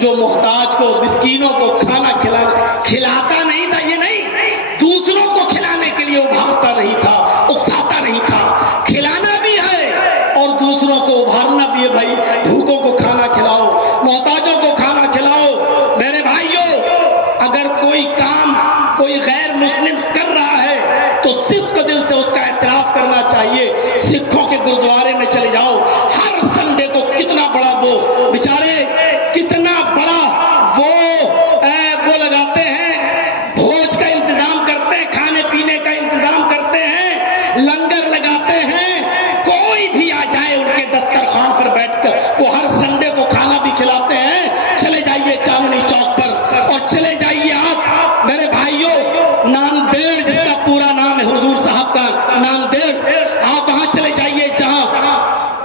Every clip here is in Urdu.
جو محتاج کو مسکینوں کو کھانا کھلاتا نہیں تھا، یہ نہیں، دوسروں کو کھلانے کے لیے ابھارتا نہیں تھا، اکساتا نہیں تھا۔ کھلانا بھی ہے اور دوسروں کو ابھارنا بھی ہے، بھائی بھوکوں کو کھانا کھلاؤ، محتاجوں کو کھانا کھلاؤ۔ میرے بھائیوں، اگر کوئی کام کوئی غیر مسلم کر رہا ہے تو صدق دل سے اس کا اعتراف کرنا چاہیے۔ سکھوں کے گرودوارے میں چلے جاؤ، ہر سنڈے کو کتنا بڑا وہ بیچارے کتنا بڑا وہ لگاتے ہیں، بھوج کا انتظام کرتے ہیں، کھانے پینے کا انتظام کرتے ہیں، لنگر لگاتے ہیں، کوئی بھی آ جائے ان کے دسترخوان پر بیٹھ کر وہ ہر سنڈے کو کھانا بھی کھلاتے ہیں۔ چلے جائیے چاندنی چوک پر اور چلے جائیے آپ میرے بھائیوں ناندیڑ، جس کا پورا نام ہے حضور صاحب کا ناندیڑ، آپ وہاں چلے جائیے جہاں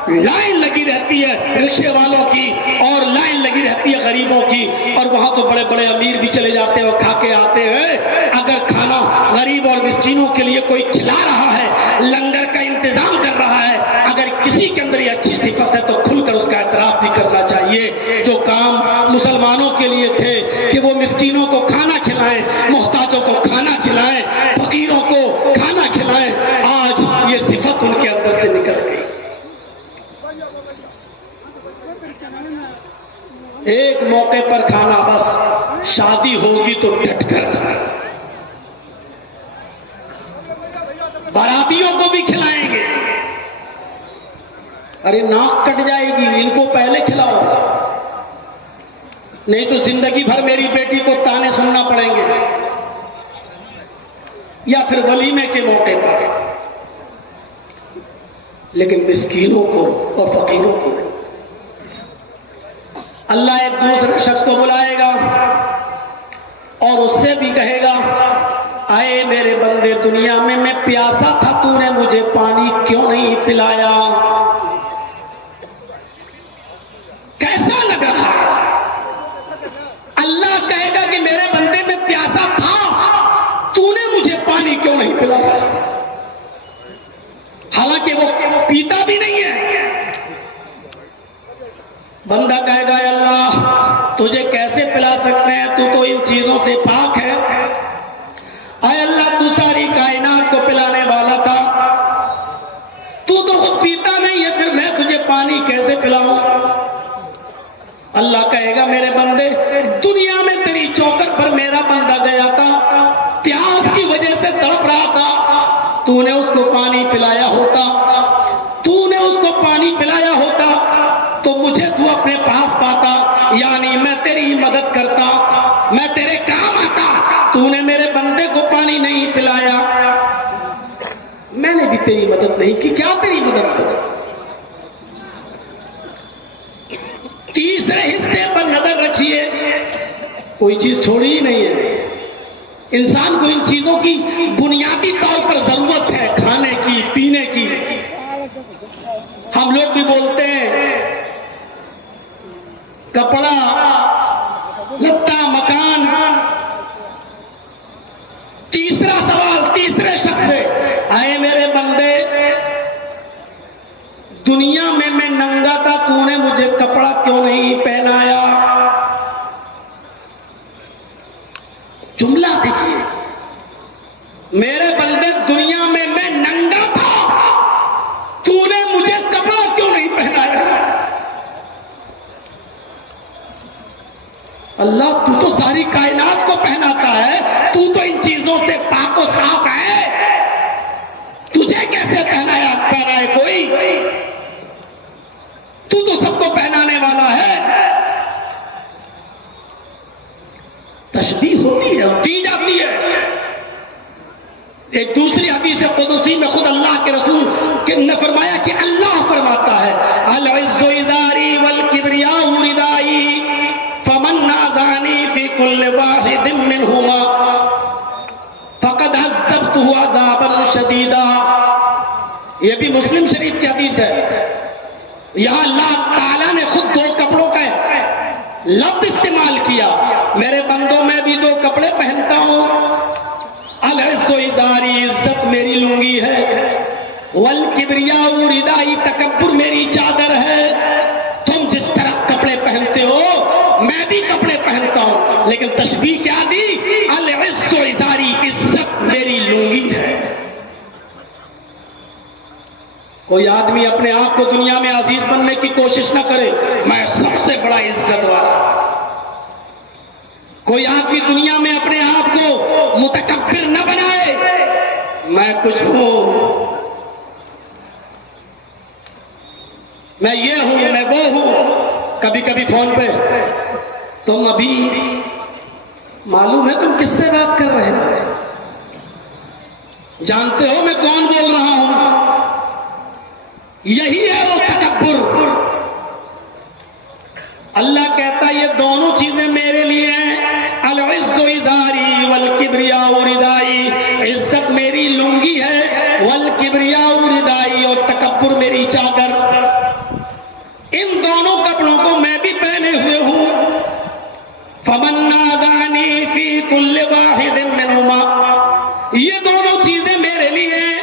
لائن لگی رہتی ہے رکشے والوں کی اور لائن لگی رہتی ہے غریبوں کی، اور وہاں تو بڑے بڑے امیر بھی چلے جاتے ہیں اور کھا کے آتے ہیں۔ اگر کھانا غریب اور مسکینوں کے لیے کوئی کھلا رہا ہے، لنگر کا انتظام کر رہا ہے، اگر کسی کے اندر یہ اچھی صفت ہے تو کھل کر اس کا اعتراف بھی کرنا چاہیے۔ جو کام مسلمانوں کے لیے تھے کہ وہ مسکینوں کو کھانا کھلائیں، محتاجوں کو کھانا کھلائیں، فقیروں کو کھانا کھلائیں، آج یہ صفت ان کے اندر سے نکل گئی۔ ایک موقع پر کھانا، بس شادی ہوگی تو ڈٹ کر کھانا، باراتیوں کو بھی کھلائیں گے۔ ارے ناک کٹ جائے گی، ان کو پہلے کھلاؤ، نہیں تو زندگی بھر میری بیٹی کو تانے سننا پڑیں گے۔ یا پھر ولیمے کے موقع پر، لیکن مسکینوں کو اور فقیروں کو نہیں۔ اللہ ایک دوسرے شخص کو بلائے گا اور اس سے بھی کہے گا، اے میرے بندے، دنیا میں پیاسا تھا، تو نے مجھے پانی کیوں نہیں پلایا؟ کیسا لگ رہا ہے؟ اللہ کہے گا کہ میرے بندے میں پیاسا تھا، تو نے مجھے پانی کیوں نہیں پلایا؟ حالانکہ وہ پیتا بھی نہیں ہے۔ بندہ کہے گا، اے اللہ تجھے کیسے پلا سکتے ہیں، تو تو ان چیزوں سے پاک ہے۔ اے اللہ تو ساری کائنات کو پلانے والا تھا، تو خود پیتا نہیں ہے، پھر میں تجھے پانی کیسے پلاؤں؟ اللہ کہے گا، میرے بندے، دنیا میں تیری چوکٹ پر میرا بندہ گیا تھا، پیاس کی وجہ سے تڑپ رہا تھا، تو نے اس کو پانی پلایا ہوتا، تو نے اس کو پانی پلایا ہوتا تو مجھے تو اپنے پاس پاتا، یعنی میں تیری مدد کرتا، میں تیرے کام آتا۔ تو نے میرے بندے کو پانی نہیں پلایا، میں نے بھی تیری مدد نہیں کی، کیا تیری مدد کروں؟ تیسرے حصے پر نظر رکھیے، کوئی چیز چھوڑی ہی نہیں ہے۔ انسان کو ان چیزوں کی بنیادی طور پر ضرورت ہے، کھانے کی، پینے کی۔ ہم لوگ بھی بولتے ہیں کپڑا، لتا، مکان۔ تیسرا سوال تیسرے شخص سے، اے میرے بندے، دنیا میں ننگا تھا، تو نے مجھے کپڑا کیوں نہیں پہنایا؟ جملہ دیکھیے، میرے بندے دنیا میں ننگا تھا، تو نے مجھے کپڑا کیوں نہیں پہنایا؟ اللہ تو ساری کائنات کو پہناتا ہے، تو ان چیزوں سے پاک و صاف ہے، تجھے کیسے پہنائے کوئی؟ تو سب کو پہنانے والا ہے۔ تشبیہ ہوتی ہے اور دی جاتی ہے۔ ایک دوسری حدیث قدسی میں خود اللہ کے رسول نے فرمایا کہ اللہ فرماتا ہے، العز ازاری والکبریاء ردائی فمن نازعنی فی کل واحد منہما فقد عذبتہ عذابا شدیدا۔ یہ بھی مسلم شریف کی حدیث ہے۔ یہاں اللہ تعالیٰ نے خود دو کپڑوں کا لفظ استعمال کیا، میرے بندوں میں بھی دو کپڑے پہنتا ہوں، العز ازاری، عزت میری لنگی ہے، والکبریاء ردائی، تکبر میری چادر ہے۔ تم جس طرح کپڑے پہنتے ہو میں بھی کپڑے پہنتا ہوں، لیکن تشبیہ کیا دی؟ العز ازاری، عزت میری لنگی ہے۔ کوئی آدمی اپنے آپ کو دنیا میں عزیز بننے کی کوشش نہ کرے، میں سب سے بڑا عزت والا۔ کوئی آدمی دنیا میں اپنے آپ کو متکبر نہ بنائے، میں کچھ ہوں، میں یہ ہوں، میں وہ ہوں۔ کبھی کبھی فون پہ تم ابھی معلوم ہے تم کس سے بات کر رہے ہو؟ جانتے ہو میں کون بول رہا ہوں؟ یہی ہے وہ تکبر۔ اللہ کہتا ہے یہ دونوں چیزیں میرے لیے ہیں، العز ازاری والکبریاء ردائی، عزت میری لنگی ہے، والکبریاء ردائی، اور تکبر میری چادر۔ ان دونوں کپڑوں کو میں بھی پہنے ہوئے ہوں۔ فمن نازعنی فی کل واحد منہما، یہ دونوں چیزیں میرے لیے ہیں،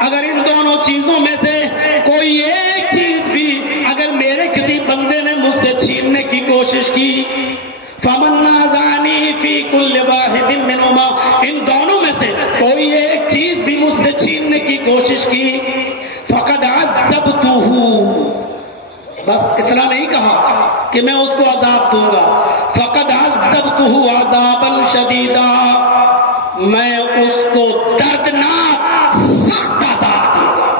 اگر ان دونوں چیزوں میں سے کوئی ایک چیز بھی اگر میرے کسی بندے نے مجھ سے چھیننے کی کوشش کی، فمن نازعنی فی کل واحد منہما، ان دونوں میں سے کوئی ایک چیز بھی مجھ سے چھیننے کی کوشش کی، فقد عذبتہ، بس اتنا نہیں کہا کہ میں اس کو عذاب دوں گا، فقد عذبتہ عذابا شدیدا، میں اس کو دردناک سخت عذاب دوں گا۔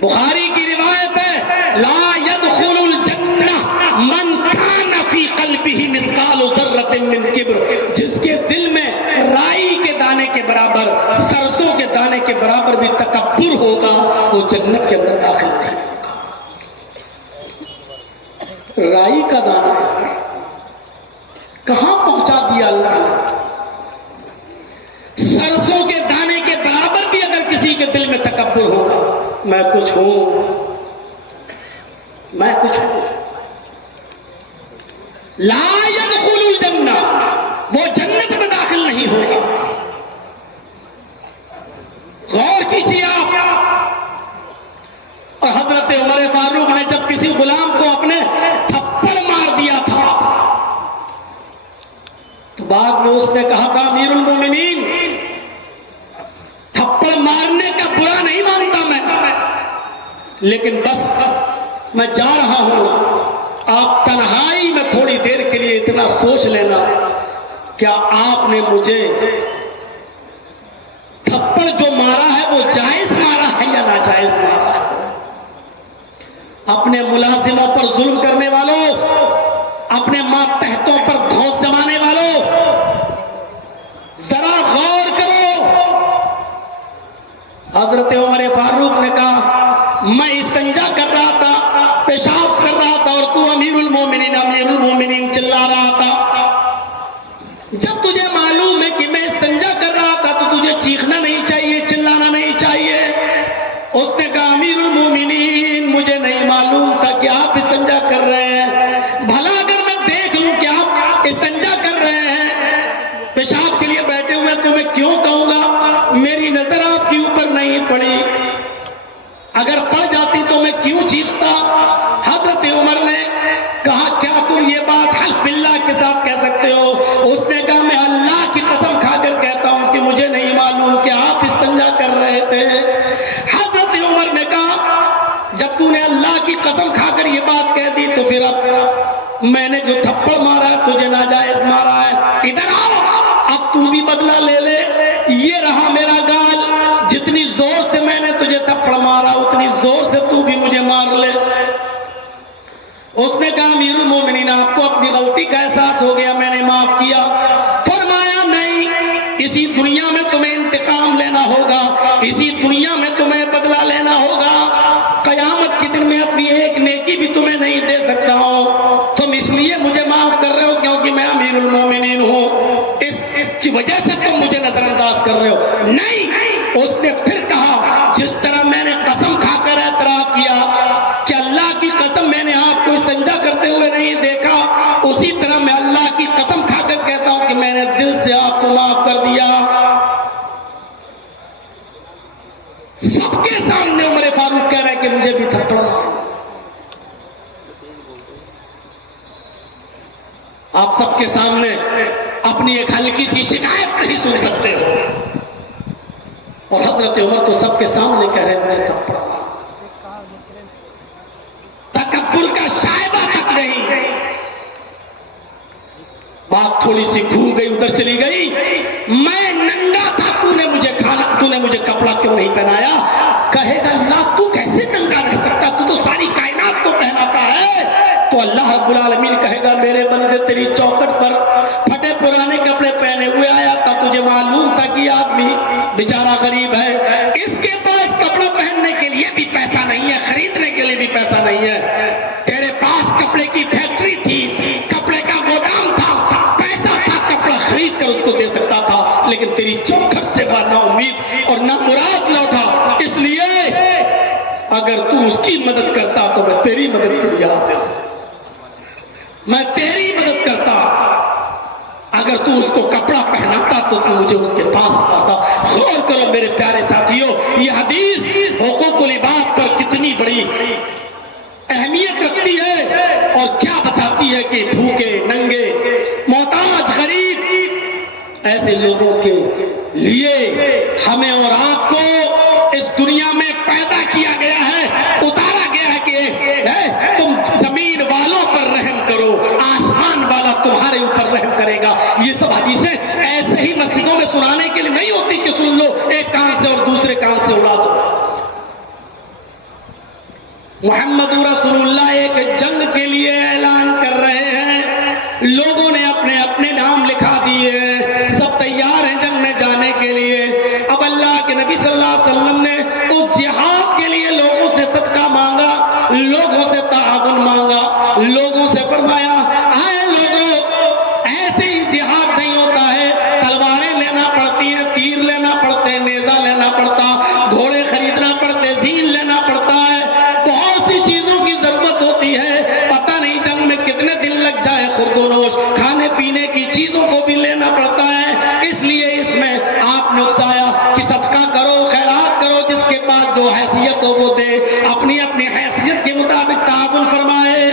بخاری کی روایت ہے، لا يدخل الجنہ من کان فی قلبہ مثقال ذرۃ من کبر، جس کے دل میں رائی کے دانے کے برابر، سرسوں کے دانے کے برابر بھی تکبر ہوگا، وہ جنت کے اندر داخل نہیں ہوگا۔ رائی کا دانہ کہاں پہنچا دیا اللہ نے؟ سرسوں کے دانے کے برابر بھی اگر کسی کے دل میں تکبر ہوگا، میں کچھ ہوں، میں کچھ ہوں، لا يدخل الجنہ، وہ جنت میں داخل نہیں ہوگا۔ غور کیجیے آپ، اور حضرت عمر فاروق نے جب کسی غلام کو اپنے تھپڑ مار دیا تھا تو بعد میں اس نے کہا تھا، امیر المومنین، تھپڑ مارنے کا برا نہیں مانتا میں، لیکن بس میں جا رہا ہوں، آپ تنہائی میں تھوڑی دیر کے لیے اتنا سوچ لینا، کیا آپ نے مجھے تھپڑ جو مارا ہے وہ جائز مارا ہے یا ناجائز مارا ہے؟ اپنے ملازموں پر ظلم کرنے والوں، اپنے ماتحتوں پر دھوس جمانے والوں، ذرا غور کرو۔ حضرت عمر فاروق نے کہا، میں استنجا کر رہا تھا، پیشاب کر رہا تھا، اور تو امیر المومنین امیر المومنین چلا رہا تھا۔ جب تجھے معلوم ہے کہ میں استنجا کر رہا تھا تو تجھے چیخنا نہیں چاہیے، چلانا نہیں چاہیے۔ اس نے کہا، امیر المومنین، مجھے نہیں معلوم تھا کہ آپ استنجا کر رہے ہیں، بھلا اگر میں دیکھ لوں کہ آپ استنجا کر رہے ہیں، پیشاب کے لیے بیٹھے ہوئے، تو میں کیوں کہوں گا؟ میری نظر آپ کے اوپر نہیں پڑی، اگر پڑ جاتی تو میں کیوں چیختا؟ حضرت عمر نے کہا، کیا تم یہ بات حلف باللہ کے ساتھ کہہ سکتے ہو؟ اس نے کہا، میں اللہ کی قسم کھا کر کہتا ہوں کہ مجھے نہیں معلوم کہ آپ استنجا کر رہے تھے۔ حضرت عمر نے کہا، جب تو نے اللہ کی قسم کھا کر یہ بات کہہ دی تو پھر اب میں نے جو تھپڑ مارا ہے تجھے ناجائز مارا ہے، ادھر آؤ، اب تو بھی بدلہ لے لے، یہ رہا میرا گال، جتنی زور سے میں نے تجھے تھپڑ مارا اتنی زور سے تو بھی مجھے مار لے۔ اس نے کہا، امیر المومنین، آپ کو اپنی غلطی کا احساس ہو گیا، میں نے معاف کیا۔ فرمایا، نہیں، اسی دنیا میں تمہیں انتقام لینا ہوگا، اسی دنیا میں تمہیں بدلہ لینا ہوگا، قیامت کے دن میں اپنی ایک نیکی بھی تمہیں نہیں دے سکتا ہوں، تم اس لیے مجھے معاف کر رہے ہو کیونکہ میں امیر المومنین ہوں، اس کی وجہ سے تم مجھے نظر انداز کر رہے ہو؟ نہیں۔ اس نے پھر کہا، جس طرح میں نے قسم کھا کر اعتراف کیا کہ اللہ کی قسم میں نے آپ کو استنجا کرتے ہوئے نہیں دیکھا، اسی طرح میں اللہ کی قسم کھا کر کہتا ہوں کہ میں نے دل سے آپ کو معاف کر دیا۔ سب کے سامنے عمر فاروق کہہ رہے کہ مجھے بھی تھپڑ مارو۔ آپ سب کے سامنے اپنی ایک ہلکی سی شکایت نہیں سن سکتے ہو، اور حضرت عمر تو سب کے سامنے کہہ رہے مجھے تھپڑ مارو، تکبر کا شائبہ تک نہیں۔ بات تھوڑی سی گھوم گئی، ادھر چلی گئی، میں ننگا تھا، تو نے مجھے کپڑا کیوں نہیں پہنایا؟ کہے گا اللہ تو کیسے ننگا رہ سکتا، تو ساری کائنات کو پہناتا ہے۔ تو اللہ رب العالمین کہے گا میرے بندے تیری چوکھٹ پر پھٹے پرانے کپڑے پہنے ہوئے آیا تھا، تجھے معلوم تھا کہ آدمی بیچارہ غریب ہے، اس کے پاس کپڑا پہننے کے لیے بھی پیسہ نہیں ہے، خریدنے کے لیے بھی پیسہ نہیں ہے، تیرے پاس کپڑے کی فیکٹری تھی، کپڑے کا گودام تھا، پیسہ تھا، کپڑا خرید کر اس کو دے سکتا تھا، لیکن تیری چوکھٹ سے نا امید اور نہ مراد لوٹا، اس لیے اگر تو اس کی مدد کرتا تو میں تیری مدد کے لیے حاضر ہوں، میں تیری مدد کرتا، اگر تو اس کو کپڑا پہناتا تو مجھے اس کے پاس آتا۔ غور کرو میرے پیارے ساتھیوں، یہ حدیث حقوق العباد پر کتنی بڑی اہمیت رکھتی ہے، اور کیا بتاتی ہے کہ بھوکے ننگے محتاج غریب ایسے لوگوں کے لیے ہمیں اور آپ کو اس دنیا میں پیدا کیا گیا ہے، اتارا گیا ہے کہ تم زمین والوں پر رحم کرو، آسمان والا تمہارے اوپر رحم کرے گا۔ یہ سب حدیثیں ایسے ہی مسجدوں میں سنانے کے لیے نہیں ہوتی کہ سن لو ایک کان سے اور دوسرے کان سے اڑا دو۔ محمد رسول اللہ ایک جنگ کے لیے اعلان کر رہے ہیں، لوگوں نے اپنے اپنے نام لکھا دیے ہیں، سب تیار ہیں جنگ میں جانے کے لیے۔ اب اللہ کے نبی صلی اللہ علیہ وسلم نے اس جہاد کے لیے لوگوں سے صدقہ مانگا، لوگوں سے تعاون مانگا، لوگوں سے فرمایا آئے لوگوں، ایسے ہی جہاد نہیں ہوتا ہے، تلواریں لینا پڑتی ہیں، تیر لینا پڑتے ہیں، نیزہ لینا پڑتا، گھوڑے خریدنا پڑتے، زین لینا پڑتا ہے، بہت سی چیزوں کی ضرورت ہوتی ہے، پتہ نہیں جنگ میں کتنے دن لگ جائے، خورد و نوش کھانے پینے کی چیزوں کو بھی لینا پڑتا ہے، اس لیے اس میں آپ نے اتایا کہ صدقہ کرو، خیرات کرو، جس کے پاس جو حیثیت ہو وہ دے، اپنی اپنی حیثیت کے مطابق تعاون فرمائے۔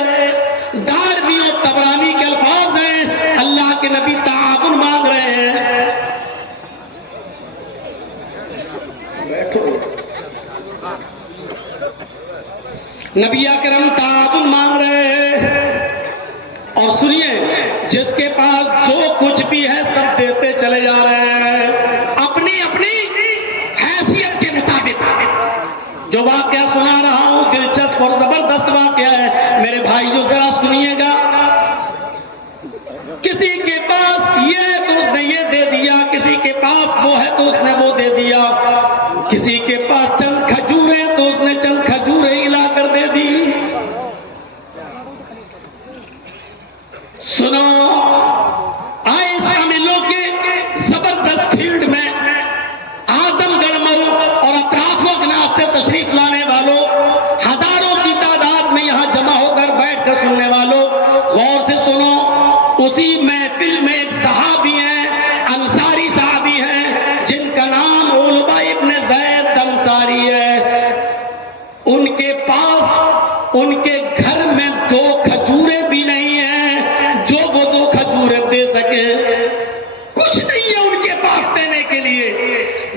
دارمی اور طبرانی کے الفاظ ہیں، اللہ کے نبی تعاون مانگ رہے ہیں۔ نبی اکرم تعاون مانگ رہے ہیں، اور سنیے جس کے پاس جو کچھ بھی ہے سب دیتے چلے جا رہے ہیں اپنی اپنی حیثیت کے مطابق۔ جو واقعہ سنا رہا ہوں دلچسپ اور زبردست واقعہ ہے، میرے بھائی جو ذرا سنیے گا، کسی کے پاس یہ ہے تو اس نے یہ دے دیا، کسی کے پاس وہ ہے تو اس نے وہ دے دیا، کسی کے پاس چند کھجوریں تو اس نے چند کھجوریں لا کر دے دی۔ سنو آئے شاملوں کے زبردست فیلڈ میں اعظم گڑھ مل اور اطراف و اکناف سے تشریف لانے والوں، ہزاروں کی تعداد میں یہاں جمع ہو کر بیٹھ کر سننے والوں، غور سے سنو، اسی محفل میں ایک صحابی ہیں، انصاری صحابی ہیں، جن کا نام علبہ ابن زید انصاری ہے، ان کے پاس ان کے گھر میں 2 کھجوریں بھی نہیں ہیں جو وہ 2 کھجوریں دے سکے، کچھ نہیں ہے ان کے پاس دینے کے لیے،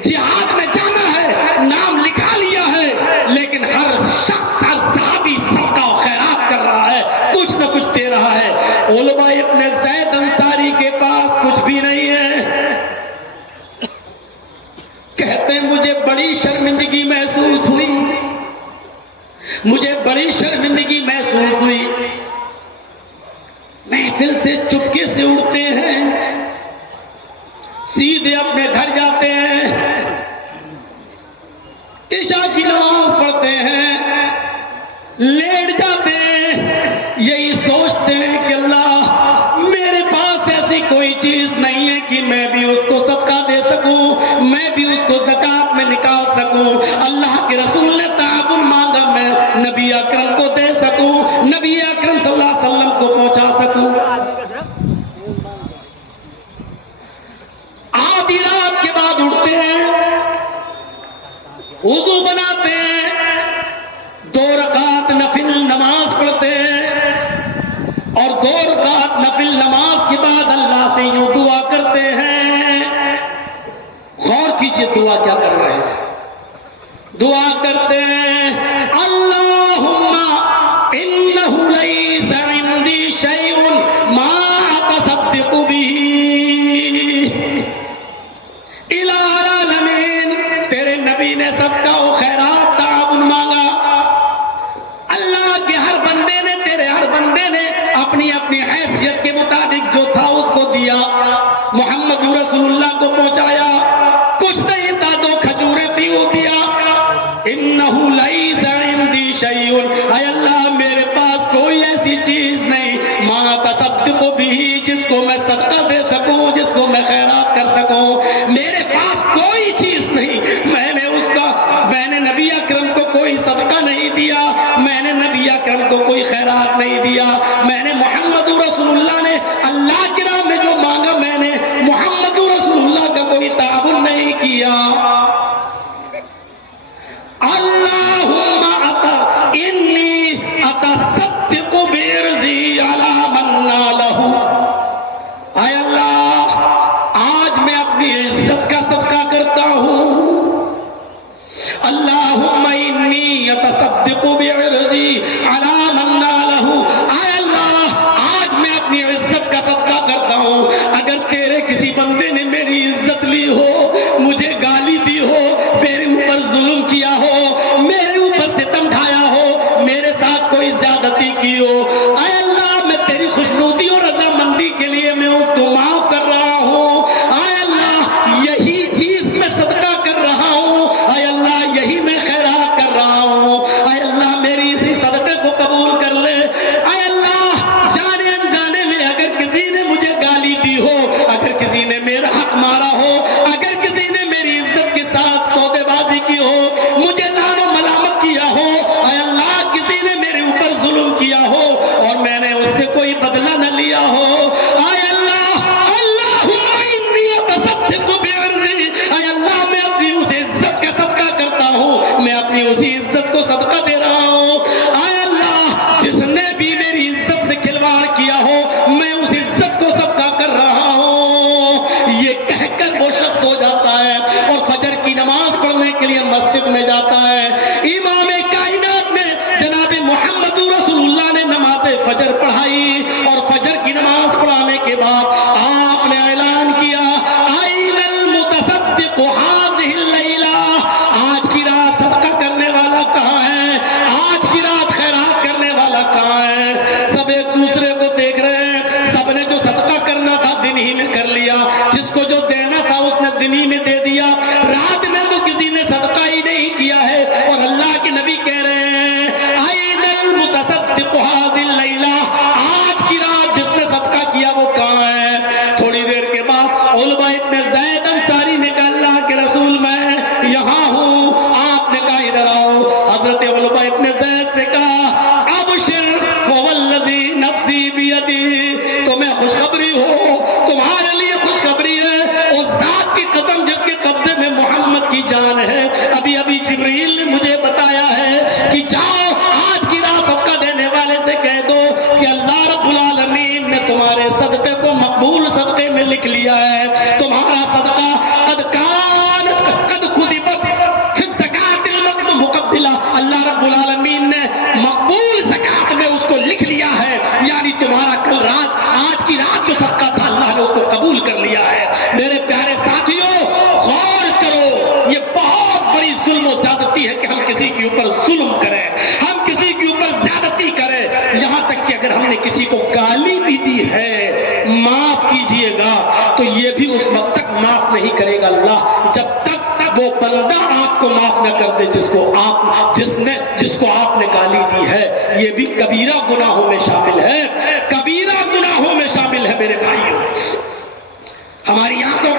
جہاد میں جانا ہے، نام لکھا لیا ہے، لیکن ہر شخص ہر صحابی صدقہ و خیرات کر رہا ہے، کچھ نہ کچھ دے رہا ہے۔ علبہ ابن زید انصاری کے پاس کچھ بھی نہیں ہے، کہتے ہیں مجھے بڑی شرمندگی محسوس ہوئی، مجھے بڑی شرمندگی محسوس ہوئی، محفل سے چپکے سے اڑتے ہیں، سیدھے اپنے گھر جاتے ہیں، عشاء کی نماز پڑھتے ہیں، لیٹ جاتے ہیں، یہی سوچتے ہیں کہ اللہ میرے پاس ایسی کوئی چیز نہیں ہے کہ میں بھی اس کو صدقہ دے سکوں، میں بھی اس کو زکات میں نکال سکوں، اللہ کے رسول نے تعاون مانگا میں نبی اکرم کو دے سکوں، نبی اکرم صلی اللہ علیہ وسلم کو پہنچا سکوں۔ آدھی رات کے بعد اٹھتے ہیں، وضو بناتے ہیں، 2 رکعت نفل نماز پڑھتے ہیں، اور 2 رکعت نفل نماز دیکھیے دعا کیا کر رہے ہیں. دعا کرتے ہیں اللہم انہ لیس عندی شیء ما اتصدق به الہ العالمین. تیرے نبی نے صدقہ و خیرات تعاون مانگا. اللہ کے ہر بندے نے، تیرے ہر بندے نے اپنی اپنی حیثیت کے مطابق جو تھا اس کو دیا. محمد رسول اللہ کو پہنچایا. کچھ نہیں تھا، 2 کھجوریں تھی وہ دیا. انہ لیس عندی شیء، اے اللہ میرے پاس کوئی ایسی چیز نہیں ما تصدق به، جس کو میں صدقہ دے سکوں، جس کو میں خیرات کر سکوں. میرے پاس کوئی چیز نہیں. میں نے نبی اکرم کو کوئی صدقہ نہیں دیا، میں نے نبی اکرم کو کوئی خیرات نہیں دیا. میں نے محمد رسول اللہ نے اللہ کی راہ میں جو مانگا، میں نے محمد رسول اللہ کا کوئی تعاون نہیں کیا. اللہم انی اتصدق بعرضی علی من نالہ. اے اللہ آج میں اپنی عزت کا صدقہ کرتا ہوں. اللہم انی اتصدق بعرضی علی من نالہ. اے اللہ آج میں اپنی عزت کا صدقہ کرتا ہوں. اگر تیرے کسی بندے نے میری عزت لی ہو، مجھے گالی دی ہو، میرے اوپر ظلم کیا ہو، میرے اوپر ستم ڈھایا ہو، میرے ساتھ کوئی زیادتی کی ہو، اے اللہ میں تیری خوشنودی اور رضامندی کے لیے میں اس کو معاف کر رہا ہوں. اے اللہ یہی چیز میں صدقہ کر رہا ہوں. اے اللہ یہی میں خیرات کر رہا ہوں. اے اللہ میری اسی صدقے کو قبول کر لے. اے اللہ جانے انجانے میں اگر کسی نے مجھے گالی دی ہو، اگر کسی نے میرا حق مارا ہو، اگر کسی نے میری عزت کے ساتھ سودے بازی کی ہو، مجھے لعن و ملامت کیا ہو، اے اللہ کسی نے میرے اوپر ظلم کیا ہو اور میں نے اس سے کوئی بدلہ نہ لیا ہو، اے اللہ اللہم انی اتصدق بعرضی. اے اللہ میں اپنی اس عزت کا صدقہ کرتا ہوں، میں اپنی اسی عزت کو صدقہ دے رہا ہوں. اے اللہ جس نے بھی میری عزت سے کھلواڑ کیا ہو، میں اس عزت کو صدقہ کر رہا ہوں. یہ کہہ کر وہ شخص ہو جاتا ہے اور فجر کی نماز پڑھنے کے لیے مسجد میں جاتا ہے. امام کائنات نے جناب محمد رسول اللہ نے نماز فجر پڑھائی اور فجر کی نماز پڑھانے کے بعد آپ نے اعلان کیا این المتصدق هذه الليلہ. آج کی رات صدقہ کرنے والا کہاں ہے؟ آج کی رات خیرات کرنے والا کہاں ہے؟ سب ایک دوسرے کو دیکھ رہے ہیں. سب نے جو صدقہ کرنا تھا دن ہی میں کر لیا، جس کو جو دینا تھا اس نے دن ہی میں دے دیا. رات میں تو کسی نے صدقہ ہی نہیں کیا ہے. اور اللہ کے نبی کہہ رہے ہیں این المتصدق هذه الليلہ. آج کی رات جس نے صدقہ کیا وہ کہاں ہے؟ تھوڑی دیر کے بعد علبہ ابن زید انصاری نے کہا اللہ کے رسول میں یہاں ہوں. آپ نے کہا ادھر آؤ. حضرت علبہ ابن زید سے کہا ابشر والذی نفسی بیدی، تمہیں خوشخبری ہو، تمہارے لیے خوشخبری ہے اس ذات کی قسم جس کے قبضے میں محمد کی جان ہے. ابھی ابھی جبریل نے مجھے بتایا ہے کہ جاؤ آج کی رات صدقہ دینے والے سے کہہ دو کہ اللہ رب العالمین نے تمہارے صدقے کو مقبول صدقے میں لکھ لیا ہے. تمہارا صدقہ قد کتبت فی الزکاۃ المقبلہ، اللہ رب العالمین نے مقبول زکات میں اس کو لکھ لیا ہے. یعنی تمہارا کل رات آج کی رات جو صدقہ تھا اللہ نے اس کو قبول کر لیا ہے. میرے پیارے ساتھیوں غور کرو، یہ بہت بڑی ظلم و زیادتی ہے کہ ہم کسی کے اوپر ظلم کریں، ہم کسی کے اوپر زیادتی کریں. یہاں تک کہ اگر ہم نے کسی کو گالی بھی دی ہے معاف کیجئے گا تو یہ بھی اس وقت تک معاف نہیں کرے گا اللہ جب تک وہ بندہ آپ کو معاف نہ کر دے جس کو آپ نے گالی دی ہے. یہ بھی کبیرہ گناہوں میں شامل ہے، کبیرہ گناہوں میں شامل ہے. میرے بھائیوں ہماری آنکھوں